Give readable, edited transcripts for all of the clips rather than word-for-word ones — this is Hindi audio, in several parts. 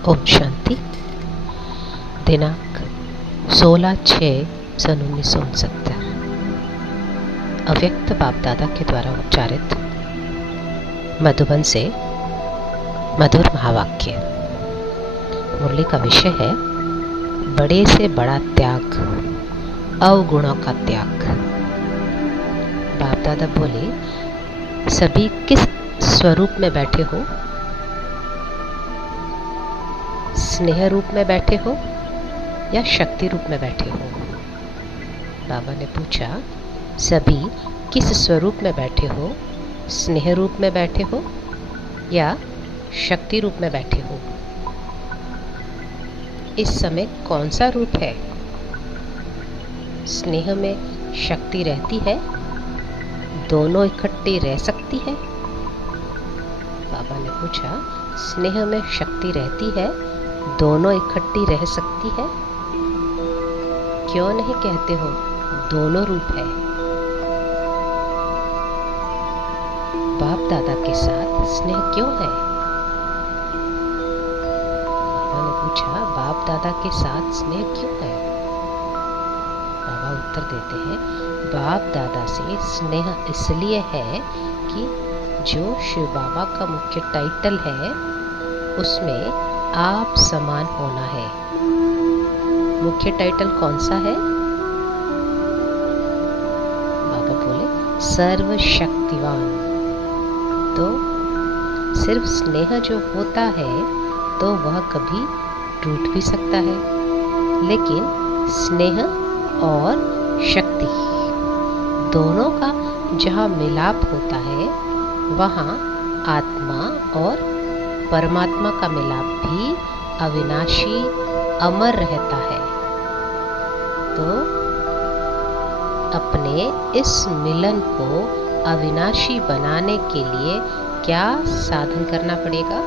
ओम शांति। दिनांक 16/6/1969। अव्यक्त बाप दादा के द्वारा उच्चारित मधुबन से मधुर महावाक्य। मुरली का विषय है बड़े से बड़ा त्याग, अवगुणों का त्याग। बाप दादा बोले, सभी किस स्वरूप में बैठे हो? स्नेह रूप में बैठे हो या शक्ति रूप में बैठे हो? बाबा ने पूछा, सभी किस स्वरूप में बैठे हो? स्नेह रूप में बैठे हो या शक्ति रूप में बैठे हो? इस समय कौन सा रूप है? स्नेह में शक्ति रहती है? दोनों इकट्ठी रह सकती है? बाबा ने पूछा, स्नेह में शक्ति रहती है, दोनों इकट्ठी रह सकती है? क्यों नहीं कहते हो दोनों रूप है? बाप दादा के साथ स्नेह क्यों है? बाबा ने पूछा, बाप दादा के साथ स्नेह क्यों है? बाबा उत्तर देते हैं, बाप दादा से स्नेह इसलिए है कि जो शिव बाबा का मुख्य टाइटल है उसमें आप समान होना है। मुख्य टाइटल कौन सा है? बाबा बोले, सर्वशक्तिवान। तो सिर्फ स्नेह जो होता है तो वह कभी टूट भी सकता है, लेकिन स्नेह और शक्ति दोनों का जहाँ मिलाप होता है वहाँ आत्मा और परमात्मा का मिलाप भी अविनाशी अमर रहता है। तो अपने इस मिलन को अविनाशी बनाने के लिए क्या साधन करना पड़ेगा?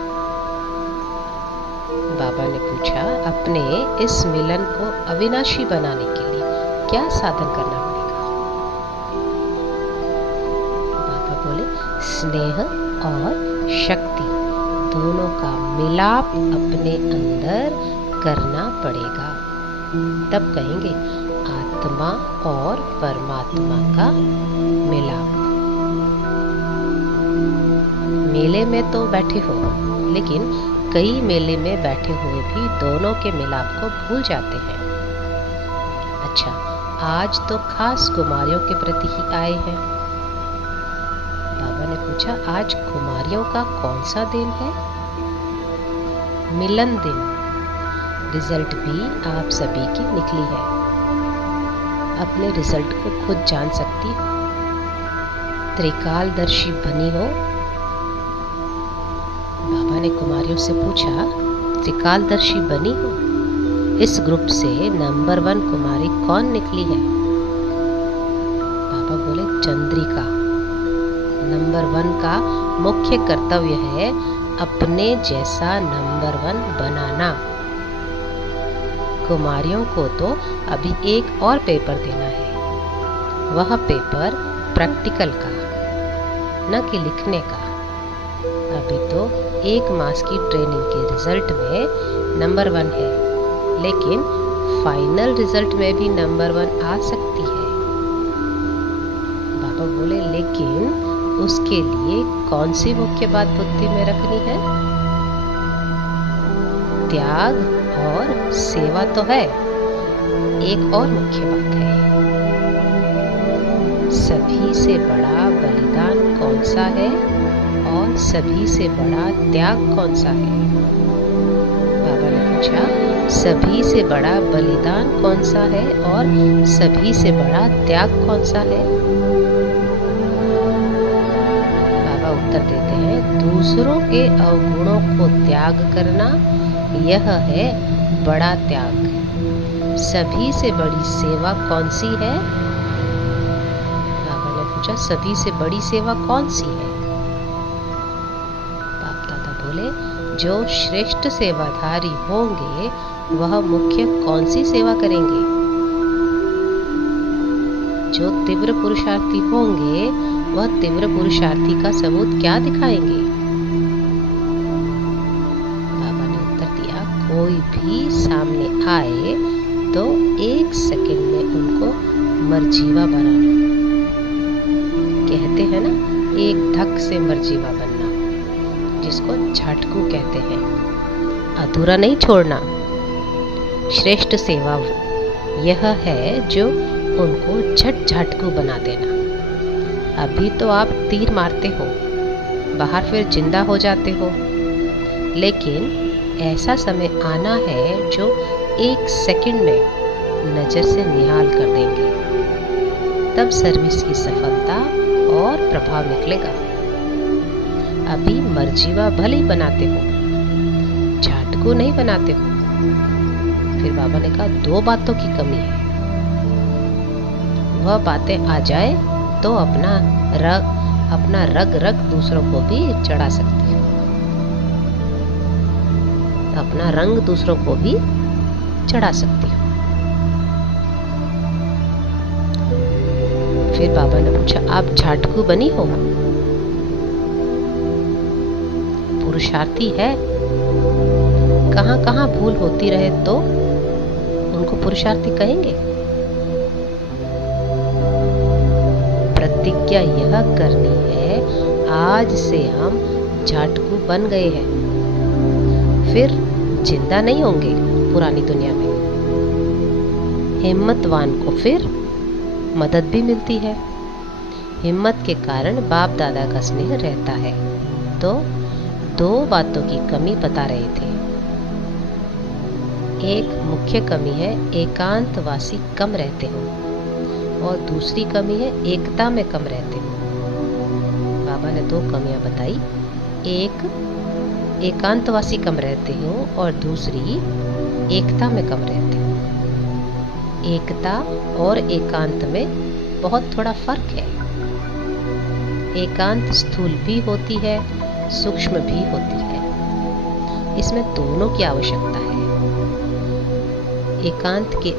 बाबा ने पूछा, अपने इस मिलन को अविनाशी बनाने के लिए क्या साधन करना पड़ेगा? बाबा बोले, स्नेह और शक्ति दोनों का मिलाप अपने अंदर करना पड़ेगा। तब कहेंगे आत्मा और परमात्मा का मिलाप। मेले में तो बैठे हो, लेकिन कई मेले में बैठे हुए भी दोनों के मिलाप को भूल जाते हैं। अच्छा, आज तो खास कुमारियों के प्रति ही आए हैं। बाबा ने पूछा, आज कुमारियों का कौन सा दिन है? मिलन दिन। रिजल्ट भी आप सभी की निकली है। अपने रिजल्ट को खुद जान सकती हो। त्रिकालदर्शी बनी हो। बाबा ने कुमारियों से पूछा, त्रिकालदर्शी बनी हो? इस ग्रुप से नंबर 1 कुमारी कौन निकली है? बाबा बोले, चंद्रिका। नंबर 1 का मुख्य कर्तव्य है अपने जैसा नंबर 1 बनाना। कुमारियों को तो अभी एक और पेपर देना है। वह पेपर प्रैक्टिकल का, न कि लिखने का। अभी तो 1 मास की ट्रेनिंग के रिजल्ट में नंबर 1 है, लेकिन फाइनल रिजल्ट में भी नंबर 1 आ सकती है। बाबा बोले, लेकिन उसके लिए कौन सी मुख्य बात बुद्धि में रखनी है? त्याग और सेवा तो है, एक और मुख्य बात है। सभी से बड़ा बलिदान कौन सा है और सभी से बड़ा त्याग कौन सा है? बाबा ने पूछा, सभी से बड़ा बलिदान कौन सा है और सभी से बड़ा त्याग कौन सा है? उत्तर देते हैं, दूसरों के अवगुणों को त्याग करना, यह है बड़ा त्याग। सभी से बड़ी सेवा कौन सी है? बाबा ने पूछा, सभी से बड़ी सेवा कौन सी है? बाप दादा बोले, जो श्रेष्ठ सेवाधारी होंगे वह मुख्य कौन सी सेवा करेंगे? जो तीव्र पुरुषार्थी होंगे वह तीव्र पुरुषार्थी का सबूत क्या दिखाएंगे? बाबा ने उत्तर दिया, सामने आए तो 1 सेकंड में उनको मरजीवा बनाना। कहते हैं ना, एक धक से मरजीवा बनना, जिसको झटकू कहते हैं। अधूरा नहीं छोड़ना। श्रेष्ठ सेवा यह है जो उनको झट झटकू बना देना। अभी तो आप तीर मारते हो, बाहर फिर जिंदा हो जाते हो, लेकिन ऐसा समय आना है जो 1 सेकंड में नज़र से निहाल कर देंगे। तब सर्विस की सफलता और प्रभाव निकलेगा। अभी मरजीवा भले ही बनाते हो, झटकू नहीं बनाते हो। फिर बाबा ने कहा 2 बातों की कमी है। वह बातें आ जाए तो अपना रग रग दूसरों को भी चढ़ा सकती हो, अपना रंग दूसरों को भी चढ़ा सकती हो। फिर बाबा ने पूछा, आप झाटकू बनी हो? पुरुषार्थी है। कहाँ कहाँ भूल होती रहे तो उनको पुरुषार्थी कहेंगे। प्रतिज्ञा यह करनी है, आज से हम झाटकू बन गए हैं, फिर जिंदा नहीं होंगे पुरानी दुनिया में। हिम्मतवान को फिर मदद भी मिलती है। हिम्मत के कारण बाप दादा का स्नेह रहता है। तो 2 बातों की कमी बता रहे थे। एक मुख्य कमी है, एकांतवासी कम रहते हो, और दूसरी कमी है, एकता में कम रहते हो। बाबा ने 2 कमियां बताई। एक, एकांतवासी कम रहते हो, और दूसरी, एकता में कम रहते हो। एकता और एकांत में बहुत थोड़ा फर्क है। एकांत स्थूल भी होती है, सूक्ष्म भी होती है। इसमें दोनों की आवश्यकता है। एकांत के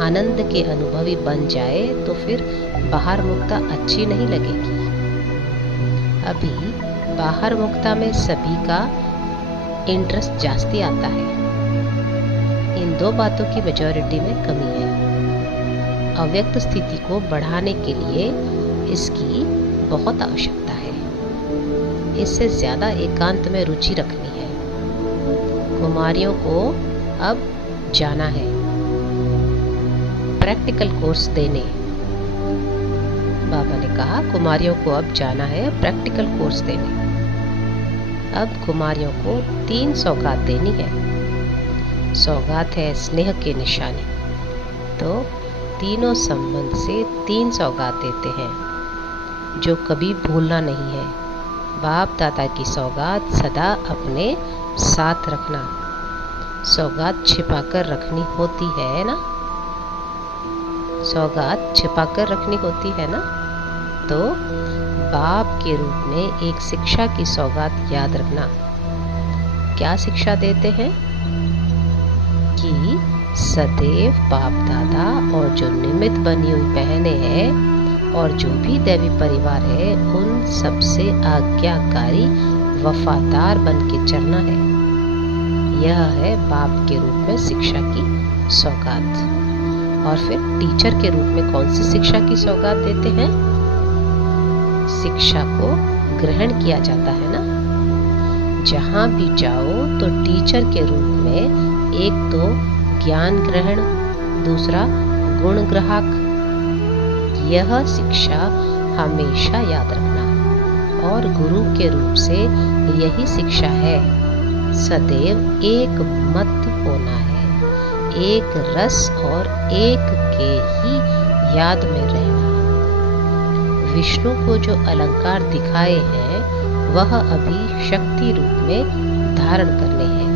आनंद के अनुभवी बन जाए तो फिर बाहर मुक्ता अच्छी नहीं लगेगी। अभी बाहर मुक्ता में सभी का इंटरेस्ट जास्ती आता है। इन 2 बातों की मेजॉरिटी में कमी है। अव्यक्त स्थिति को बढ़ाने के लिए इसकी बहुत आवश्यकता है। इससे ज्यादा एकांत में रुचि रखनी है। कुमारियों को अब जाना है प्रैक्टिकल कोर्स देने। बाबा ने कहा कुमारियों को अब जाना है प्रैक्टिकल कोर्स देने। अब कुमारियों को 3 सौगात देनी है। सौगात है स्नेह की निशानी। तो तीनों संबंध से 3 सौगात देते हैं जो कभी भूलना नहीं है। बाप दादा की सौगात सदा अपने साथ रखना। सौगात छिपाकर रखनी होती है ना, सौगात छिपाकर रखनी होती है ना। तो बाप के रूप में एक शिक्षा की सौगात याद रखना। क्या शिक्षा देते हैं कि सदैव बाप दादा और जो निमित्त बनी हुई बहनें हैं और जो भी दैवी परिवार है, उन सबसे आज्ञाकारी वफादार बन के चलना है। यह है बाप के रूप में शिक्षा की सौगात। और फिर टीचर के रूप में कौन सी शिक्षा की सौगात देते हैं? शिक्षा को ग्रहण किया जाता है ना। जहाँ भी जाओ तो टीचर के रूप में एक तो ज्ञान ग्रहण, दूसरा गुण ग्राहक। यह शिक्षा हमेशा याद रखना। और गुरु के रूप से यही शिक्षा है, सदैव एक मत होना है, एक रस और एक के ही याद में रहना। विष्णु को जो अलंकार दिखाए हैं वह अभी शक्ति रूप में धारण करने हैं।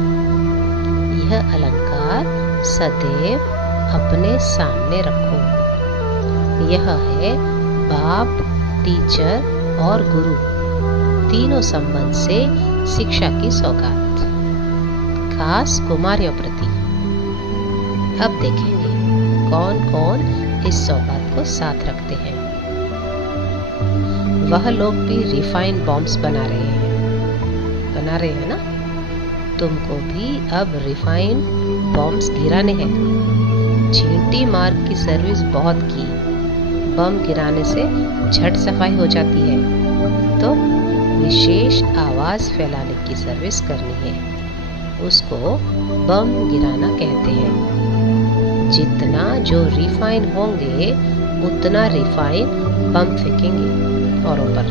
यह अलंकार सदैव अपने सामने रखो। यह है बाप, टीचर और गुरु तीनों संबंध से शिक्षा की सौगात, खास कुमारियों प्रति। अब देखेंगे कौन कौन इस सौगात को साथ रखते हैं। वह लोग भी रिफाइंड बॉम्ब्स बना रहे हैं ना। तुमको भी अब रिफाइंड बॉम्ब्स गिराने हैं। चींटी मार्ग की सर्विस बहुत की। बम गिराने से झट सफाई हो जाती है, तो विशेष आवाज फैलाने की सर्विस करनी है, उसको बम गिराना कहते हैं। जितना जो रिफाइन होंगे उतना रिफाइन बम फेंकेंगे औरों पर।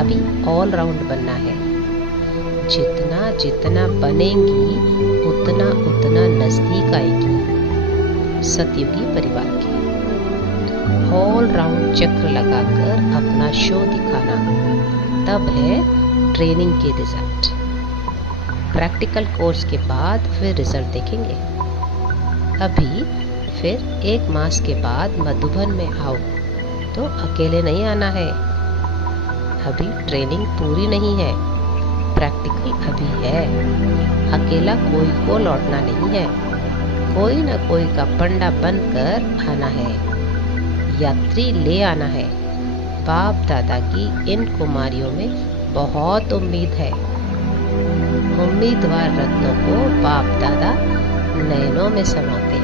अभी ऑल राउंड बनना है। जितना जितना बनेंगी उतना उतना नजदीक आएगी सतयुगी परिवार के। ऑल राउंड चक्र लगाकर अपना शो दिखाना, तब है ट्रेनिंग के रिजल्ट। प्रैक्टिकल कोर्स के बाद फिर रिजल्ट देखेंगे। अभी फिर 1 मास के बाद मधुबन में आओ, तो अकेले नहीं आना है। अभी ट्रेनिंग पूरी नहीं है, प्रैक्टिकल अभी है। अकेला कोई को लौटना नहीं है, कोई ना कोई का पंडा बनकर आना है, यात्री ले आना है। बाप दादा की इन कुमारियों में बहुत उम्मीद है। उम्मीदवार रत्नों को बाप दादा नयनों में समाते हैं।